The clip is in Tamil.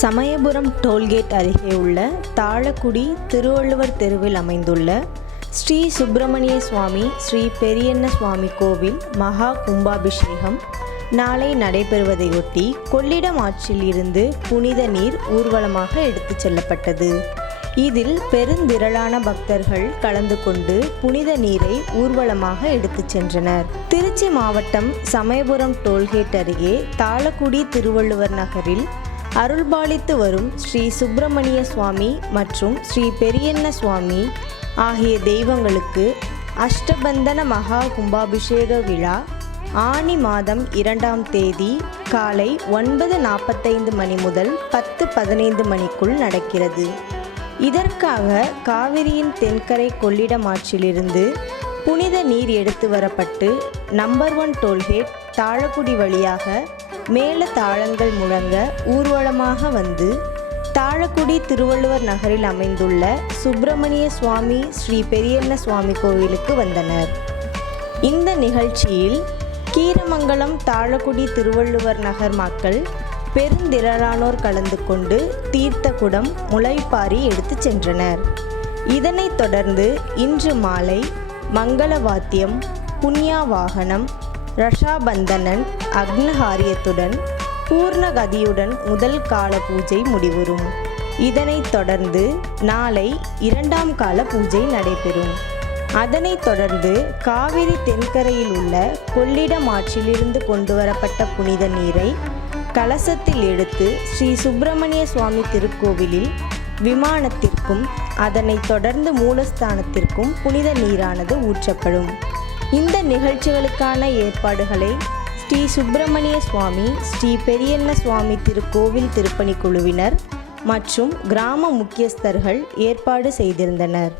சமயபுரம் டோல்கேட் அருகே உள்ள தாழக்குடி திருவள்ளுவர் தெருவில் அமைந்துள்ள ஸ்ரீ சுப்பிரமணிய சுவாமி ஸ்ரீ பெரியண்ண சுவாமி கோவில் மகா கும்பாபிஷேகம் நாளை நடைபெறுவதையொட்டி கொள்ளிடம் ஆற்றில் இருந்து புனித நீர் ஊர்வலமாக எடுத்துச் செல்லப்பட்டது. இதில் பெருந்திரளான பக்தர்கள் கலந்து கொண்டு புனித நீரை ஊர்வலமாக எடுத்துச் சென்றனர். திருச்சி மாவட்டம் சமயபுரம் டோல்கேட் அருகே தாளக்குடி திருவள்ளுவர் நகரில் அருள்பாலித்து வரும் ஸ்ரீ சுப்பிரமணிய சுவாமி மற்றும் ஸ்ரீ பெரியண்ண சுவாமி ஆகிய தெய்வங்களுக்கு அஷ்டபந்தன மகா கும்பாபிஷேக விழா ஆனி மாதம் இரண்டாம் தேதி காலை ஒன்பது நாற்பத்தைந்து மணி முதல் பத்து பதினைந்து மணிக்குள் நடக்கிறது. இதற்காக காவிரியின் தென்கரை கொள்ளிடம் ஆற்றிலிருந்து புனித நீர் எடுத்து வரப்பட்டு நம்பர் ஒன் டோல்கேட் தாழக்குடி வழியாக மேல தாளங்கள் முழங்க ஊர்வலமாக வந்து தாழக்குடி திருவள்ளுவர் நகரில் அமைந்துள்ள சுப்பிரமணிய சுவாமி ஸ்ரீ பெரியண்ண சுவாமி கோவிலுக்கு வந்தனர். இந்த நிகழ்ச்சியில் கீரமங்கலம் தாழக்குடி திருவள்ளுவர் நகர் மக்கள் பெருந்திரளானோர் கலந்து கொண்டு தீர்த்த குடம் முளைப்பாரி எடுத்துச் சென்றனர். இதனைத் தொடர்ந்து இன்று மாலை மங்கள வாத்தியம் புண்ணியா வாகனம் ரஷாபந்தனன் அக்னஹாரியத்துடன் பூர்ணகதியுடன் முதல் கால பூஜை முடிவுறும். இதனைத் தொடர்ந்து நாளை இரண்டாம் கால பூஜை நடைபெறும். அதனைத் தொடர்ந்து காவிரி தென்கரையில் உள்ள கொள்ளிடம் ஆற்றிலிருந்து கொண்டு வரப்பட்ட புனித நீரை கலசத்தில் எடுத்து ஸ்ரீ சுப்பிரமணிய சுவாமி திருக்கோவிலில் விமானத்திற்கும் அதனைத் தொடர்ந்து மூலஸ்தானத்திற்கும் புனித நீரானது ஊற்றப்படும். இந்த நிகழ்ச்சிகளுக்கான ஏற்பாடுகளை ஸ்ரீ சுப்பிரமணிய சுவாமி ஸ்ரீ பெரியண்ண சுவாமி திருக்கோவில் திருப்பணி குழுவினர் மற்றும் கிராம முக்கியஸ்தர்கள் ஏற்பாடு செய்திருந்தனர்.